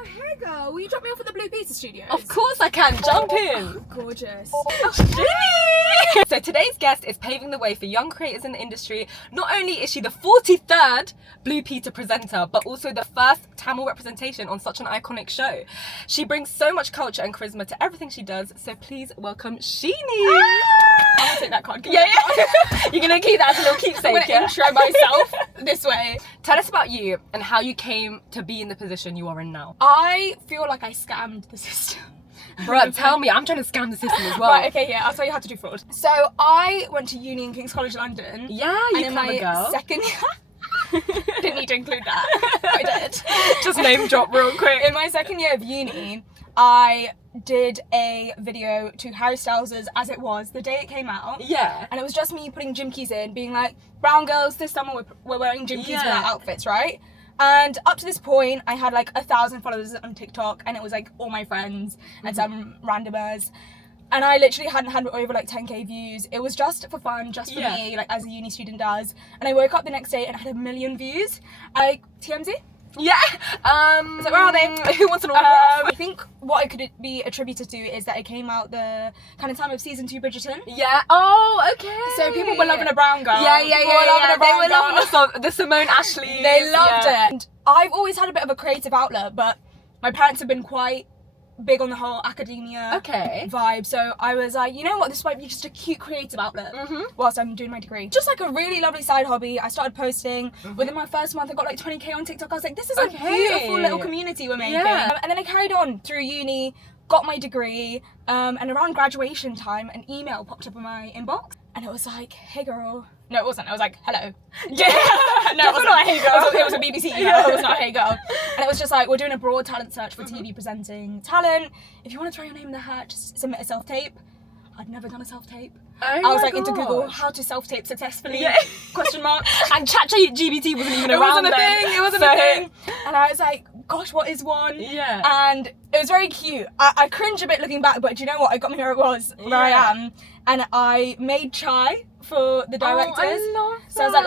Oh, hey girl, will you drop me off at the Blue Pizza Studios? Of course I can, jump in. Gorgeous. Shini! So today's guest is paving the way for young creators in the industry. Not only is she the 43rd Blue Pizza presenter, but also the first Tamil representation on such an iconic show. She brings so much culture and charisma to everything she does, so please welcome Shini. I'm gonna take that card. Yeah. You're gonna keep that as a little keepsake. I'm gonna intro myself this way. Tell us about you and how you came to be in the position you are in now. I feel like I scammed the system. Bruh, tell me, I'm trying to scam the system as well. Right, okay, yeah, I'll tell you how to do fraud. So I went to uni in King's College London. Yeah, you and in my girl. second year, didn't need to include that. I did. Just name drop real quick. In my second year of uni, I did a video to Harry Styles' As It Was the day it came out. Yeah. And it was just me putting gym keys in, being like, brown girls, this summer we're wearing gym keys for our outfits, right? And up to this point, I had like 1,000 followers on TikTok, and it was like all my friends and some randomers. And I literally hadn't had over like 10k views. It was just for fun, just for me, like as a uni student does. And I woke up the next day and I had 1 million views. Like, TMZ? Yeah. So where are they? Who wants an autograph? I think what it could be attributed to is that it came out the kind of time of season 2 Bridgerton. Yeah. Oh, okay. So people were loving a brown girl. Yeah. People were loving a They brown were girl. loving the Simone Ashley. They loved it. And I've always had a bit of a creative outlet, but my parents have been quite big on the whole academia vibe. So I was like, you know what, this might be just a cute creative outlet whilst I'm doing my degree. Just like a really lovely side hobby. I started posting. Within my first month, I got like 20k on TikTok. I was like, this is a beautiful little community we're making. And then I carried on through uni, got my degree, and around graduation time, an email popped up in my inbox. And it was like, hey girl. No, it wasn't. I was like, hello. Yeah. No, it wasn't. Not hey girl. It was a BBC email. It was not hey girl. And it was just like, we're doing a broad talent search for TV presenting talent. If you want to throw your name in the hat, just submit a self-tape. I'd never done a self-tape. I was like into Google, how to self-tape successfully, question mark. And ChatGPT wasn't even around then. It wasn't a thing. And I was like, gosh, what is one? Yeah. And it was very cute. I cringe a bit looking back, but do you know what? I got me where it was, where I am. And I made chai for the directors. Oh, I love that. So I was like,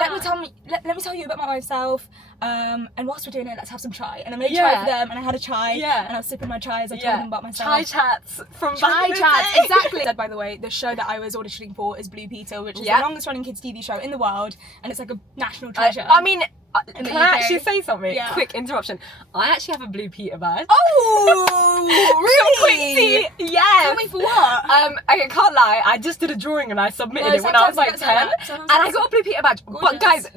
let me tell you about myself. And whilst we're doing it, let's have some chai. And I made chai for them, and I had a chai. Yeah. And I was sipping my chai as I told them about myself. Chai chats from Chai back chats, exactly. By the way, the show that I was auditioning for is Blue Pizza, which is the longest running kids TV show in the world, and it's like a national treasure. I mean, can I UK. actually say something? Yeah. Quick interruption. I actually have a Blue Peter badge. Oh, really? Yeah. Tell me for what? I can't lie. I just did a drawing and I submitted it when I was like 10, and I got a Blue Peter badge. Gorgeous. But guys,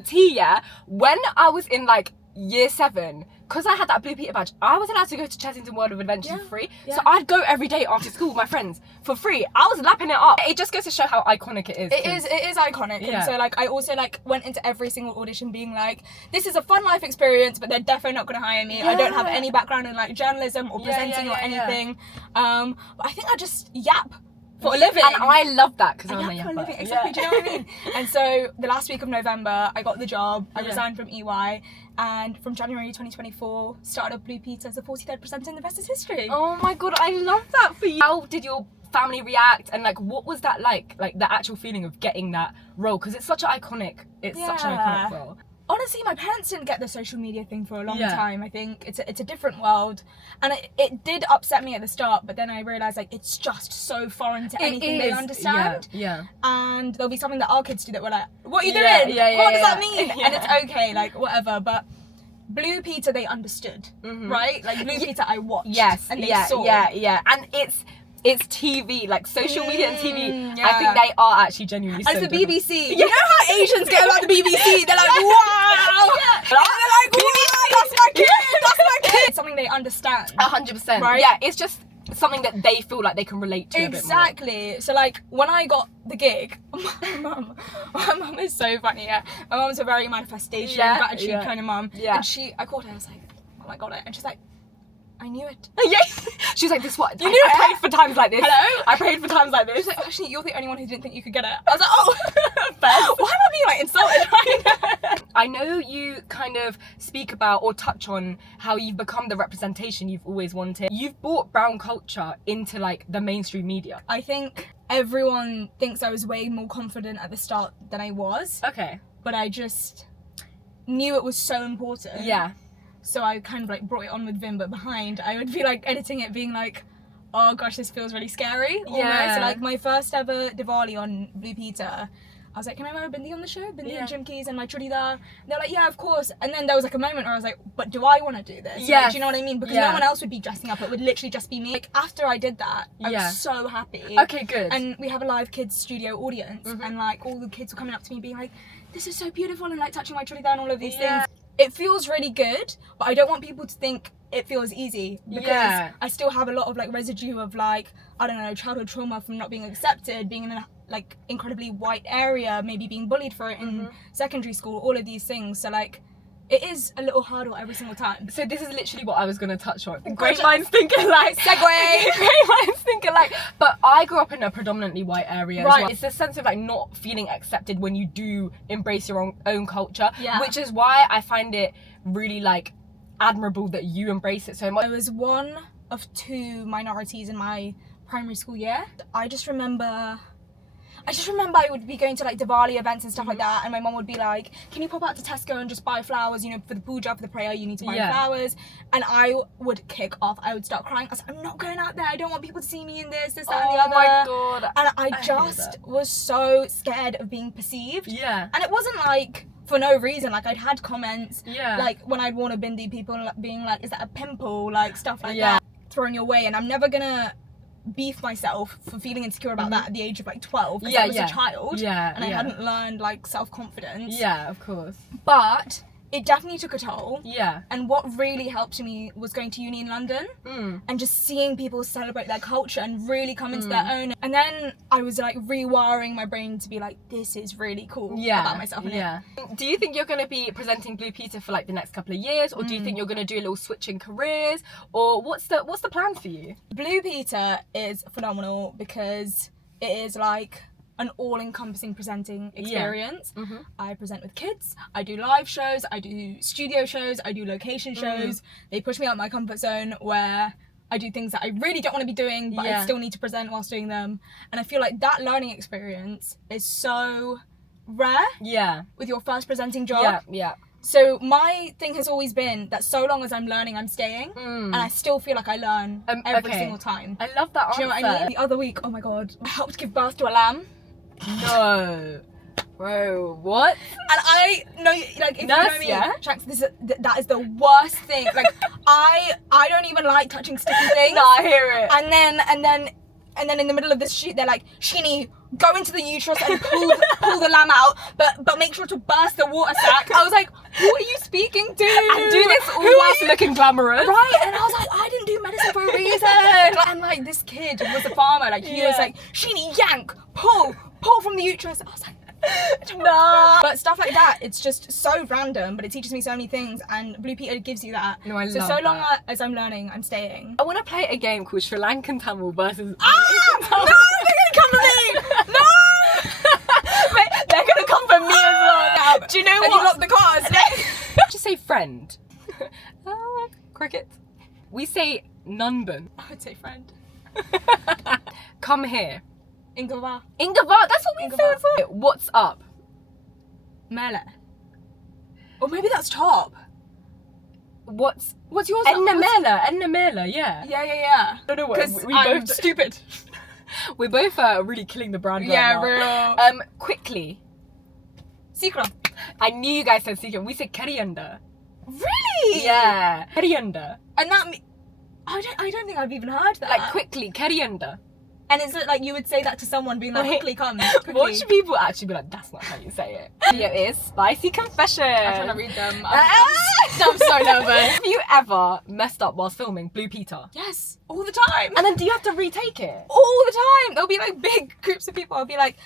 when I was in like year 7, because I had that Blue Peter badge, I was allowed to go to Chessington World of Adventure for free. So I'd go every day after school with my friends for free. I was lapping it up. It just goes to show how iconic it is. It is iconic. Yeah. And so like I also like went into every single audition being like, this is a fun life experience, but they're definitely not gonna hire me. I don't have any background in like journalism or presenting or anything. But I think I just yap for a living. And I love that because I'm a for a living. yapper. Exactly, do you know what I mean? And so the last week of November, I got the job. I resigned from EY, and from January 2024, started Blue Pizza as the 43rd presenter, and the rest is history. Oh my god, I love that for you. How did your family react, and like what was that like the actual feeling of getting that role? Because it's such an iconic role. Honestly, my parents didn't get the social media thing for a long time. I think it's a different world, and it did upset me at the start, but then I realised like it's just so foreign to anything they understand. And there'll be something that our kids do that we're like, what are you doing? What does that mean? And it's okay, like whatever, but Blue Pizza they understood, right? Like Blue Pizza I watched, and they saw. And it's TV, like social media and TV. I think they are actually genuinely so and it's the different. BBC. You know how Asians get about the BBC? They're like, wow! They're like, wow, that's my kid! That's my kid! It's something they understand. 100%. Right? Yeah, it's just something that they feel like they can relate to Exactly. a bit more. So like, when I got the gig, my mum is so funny, My mum's a very manifestation, gratitude kind of mum. Yeah. And I called her, I was like, oh, I got it. And she's like, I knew it. She was like, this what? You knew I prayed for times like this. Hello? I prayed for times like this. She's like, actually, you're the only one who didn't think you could get it. I was like, oh, why am I being like insulted right now? I know you kind of speak about or touch on how you've become the representation you've always wanted. You've brought brown culture into like the mainstream media. I think everyone thinks I was way more confident at the start than I was. Okay. But I just knew it was so important. Yeah. So I kind of like brought it on with Vim, but behind I would be like editing it, being like, oh gosh, this feels really scary. Almost. So like my first ever Diwali on Blue Peter, I was like, can I wear a bindi on the show? Bindi and jimkis and my chudidar. And they're like, yeah, of course. And then there was like a moment where I was like, but do I want to do this? Yeah. Like, do you know what I mean? Because no one else would be dressing up. It would literally just be me. Like after I did that, I was so happy. Okay, good. And we have a live kids studio audience, and like all the kids were coming up to me being like, this is so beautiful, and like touching my chudidar and all of these things. It feels really good, but I don't want people to think it feels easy, because I still have a lot of like residue of like, I don't know, childhood trauma from not being accepted, being in a like incredibly white area, maybe being bullied for it in secondary school, all of these things. So like it is a little hurdle every single time. So this is literally what I was going to touch on. Great minds think alike. Segue. Great minds think alike. But I grew up in a predominantly white area as well. It's a sense of like not feeling accepted when you do embrace your own culture, which is why I find it really like admirable that you embrace it so much. I was one of 2 minorities in my primary school year. I just remember I would be going to like Diwali events and stuff like that, and my mom would be like, can you pop out to Tesco and just buy flowers, you know, for the puja, for the prayer, you need to buy flowers. And I would kick off. I would start crying. I was like, I'm not going out there. I don't want people to see me in this, that, and the other. Oh my God. And I just was so scared of being perceived. Yeah. And it wasn't like for no reason. Like I'd had comments, like when I'd worn a bindi, people being like, is that a pimple? Like stuff like that thrown your way. And I'm never gonna beef myself for feeling insecure about that at the age of like 12, because I was a child and I hadn't learned like self-confidence. Yeah, of course. But it definitely took a toll. Yeah. And what really helped me was going to uni in London and just seeing people celebrate their culture and really come into their own. And then I was like rewiring my brain to be like, this is really cool about myself. Do you think you're going to be presenting Blue Peter for like the next couple of years, or do you think you're going to do a little switch in careers, or what's the plan for you? Blue Peter is phenomenal because it is like an all-encompassing presenting experience. I present with kids, I do live shows, I do studio shows, I do location shows. They push me out of my comfort zone where I do things that I really don't want to be doing, but I still need to present whilst doing them. And I feel like that learning experience is so rare with your first presenting job. So my thing has always been that so long as I'm learning, I'm staying, and I still feel like I learn every single time. I love that answer. Do you know what I mean? The other week, oh my God, I helped give birth to a lamb. No. Bro, what? And I know, like, if you know me, Shanks, that is the worst thing. Like, I don't even like touching sticky things. No, I hear it. And then in the middle of this shoot, they're like, Shini, go into the uterus and pull the lamb out, but make sure to burst the water sac. I was like, who are you speaking to? And do this all whilst looking glamorous. Right, and I was like, I didn't do medicine for a reason. And like, this kid was a farmer. Like, he was like, Shini, yank, pull from the uterus. I was like, no. But stuff like that, it's just so random, but it teaches me so many things, and Blue Peter gives you that. No, I love so long as I'm learning, I'm staying. I want to play a game called Sri Lankan Tamil versus No, they're gonna come for me. No. Wait, they're gonna come for me as well. Do you know what? You lock the cars. Just say friend. Cricket. We say Nunbun. I would say friend. Come here. Ingava. That's what we say as well. What's up? Mele. Or maybe that's top. What's yours? Ennamela, yeah. Yeah. I don't know what. Because I'm both stupid. We're both really killing the brand right now. Real. Quickly. Secret. I knew you guys said secret. We said Kerryunda. Really? Yeah. Kerryunda. And that I don't think I've even heard that. Like, quickly, Kerryunda. And is it like you would say that to someone being like, quickly come, quickly? Watch people actually be like, that's not how you say it. Here is Spicy Confession. I'm trying to read them. I'm so nervous. Have you ever messed up whilst filming Blue Peter? Yes, all the time. And then do you have to retake it? All the time. There'll be like big groups of people. I'll be like,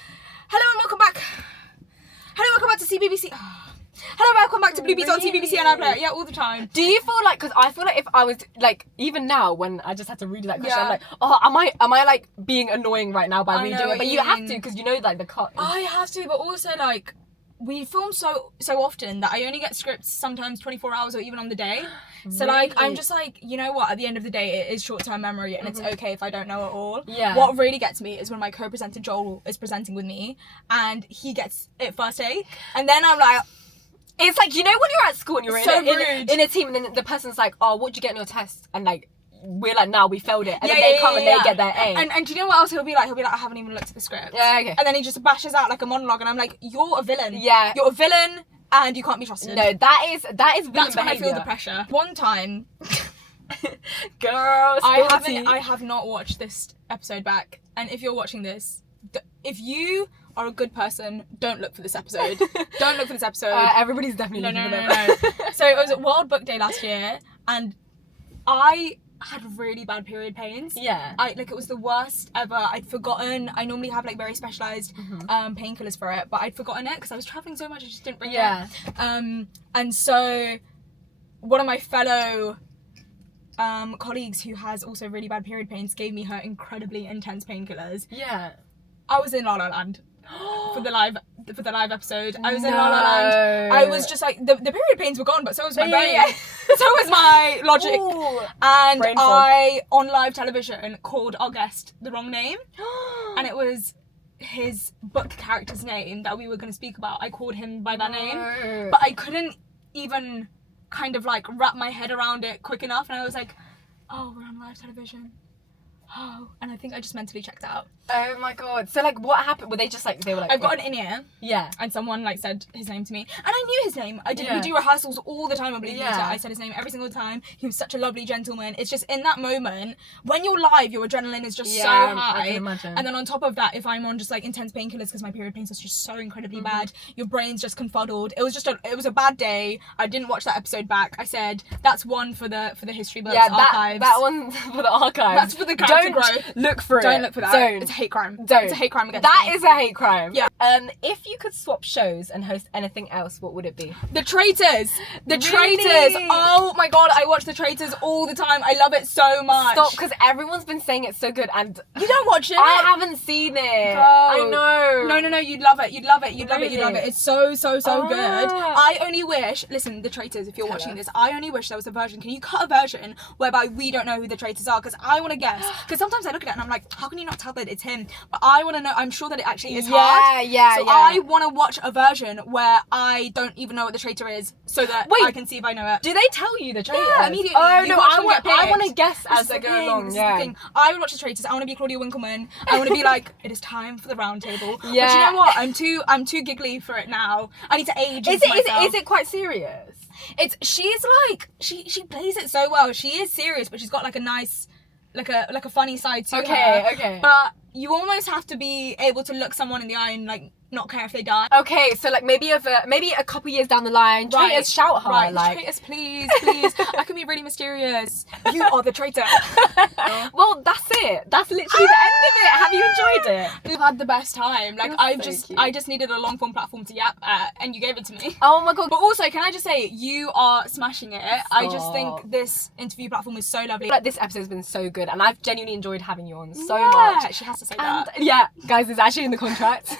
hello and welcome back. Hello, welcome back to CBBC. Hello, welcome back to Blue Peter on CBBC, and I play it. Yeah, all the time. Do you feel like, because I feel like if I was like, even now when I just had to read that question, I'm like, oh, am I like being annoying right now by redoing it? But you have to, because you know like the cut. I have to, but also like we film so often that I only get scripts sometimes 24 hours or even on the day. So like I'm just like, you know what, at the end of the day it is short-term memory, and it's okay if I don't know it all. Yeah. What really gets me is when my co-presenter Joel is presenting with me and he gets it first take, and then I'm like, It's like, you know when you're at school and you're So in rude. a team, and then the person's like, oh, what'd you get on your test? And like, we're like, nah, we failed it. And then they come and they get their A. And do you know what else he'll be like? He'll be like, I haven't even looked at the script. Yeah, okay. And then he just bashes out like a monologue, and I'm like, you're a villain. Yeah. You're a villain, and you can't be trusted. No, that is villain That's behavior. when I feel the pressure. One time, Girl, I have not watched this episode back, and if you're watching this, if you are a good person, don't look for this episode. Don't look for this episode. Everybody's definitely looking for them. No. So it was World Book Day last year, and I had really bad period pains. Yeah. It was the worst ever. I'd forgotten. I normally have like very specialized painkillers for it, but I'd forgotten it because I was traveling so much. I just didn't bring it. And so one of my fellow colleagues who has also really bad period pains gave me her incredibly intense painkillers. Yeah. I was in La La Land for the live episode. I was in La La Land. I was just like, the period pains were gone, but so was my brain. So was my logic. Ooh. And Brain fog. I, on live television, called our guest the wrong name. And it was his book character's name that we were going to speak about. I called him by that name. But I couldn't even kind of like wrap my head around it quick enough. And I was like, oh, we're on live television. Oh, and I think I just mentally checked out. Oh my god. So like what happened? Were they just like, they were like, I've got an in-ear. Yeah. And someone like said his name to me. And I knew his name. We do rehearsals all the time, I believe. Yeah. I said his name every single time. He was such a lovely gentleman. It's just in that moment, when you're live, your adrenaline is just so high. I can imagine. And then on top of that, if I'm on just like intense painkillers because my period pains are just so incredibly bad, your brain's just confuddled. It was a bad day. I didn't watch that episode back. I said, that's one for the history books, archives. that one for the archives. That's for the character growth. Look for it. Don't look for that. Don't. It's a hate crime. Don't. It's a hate crime against That me. is a hate crime. Yeah. If you could swap shows and host anything else, what would it be? The Traitors. The Really? Traitors. Oh my god, I watch The Traitors all the time. I love it so much. Stop, because everyone's been saying it's so good and You don't watch it? I haven't seen it. Girl. I know. No, you'd love it. You'd love it. You'd love it. You'd love Really? it. It's so good. Ah. I only wish, listen, The Traitors, if you're watching this, I only wish there was a version. Can you cut a version whereby we don't know who the traitors are? Because I want to guess. Because sometimes I look at it and I'm like, how can you not tell that it's him? But I want to know. I'm sure that it actually is hard. So I want to watch a version where I don't even know what the traitor is, so that I can see if I know it. Do they tell you the traitor? Yeah, immediately. Oh You no, watch I them get picked. want to guess This as is they the go thing, along. this is the thing. I would watch the traitors. I want to be Claudia Winkleman. I want to be like, it is time for the round table. Yeah. But you know what? I'm too giggly for it now. I need to age. Is it quite serious? She's like she plays it so well. She is serious, but she's got like a nice, like a funny side to her. Okay. But you almost have to be able to look someone in the eye and like not care if they die. Okay, so like maybe a couple years down the line, traitors shout her like, traitors, please. I can be really mysterious. You are the traitor. Well, that's it. That's literally the end of it. Have you enjoyed it? We've had the best time. Like That's so cute. I just needed a long form platform to yap at, and you gave it to me. Oh my god. But also, can I just say, you are smashing it. I just Stop. think this interview platform is so lovely. Like this episode's been so good, and I've genuinely enjoyed having you on so Yeah, much. she has to say And that. yeah, guys, it's actually in the contract.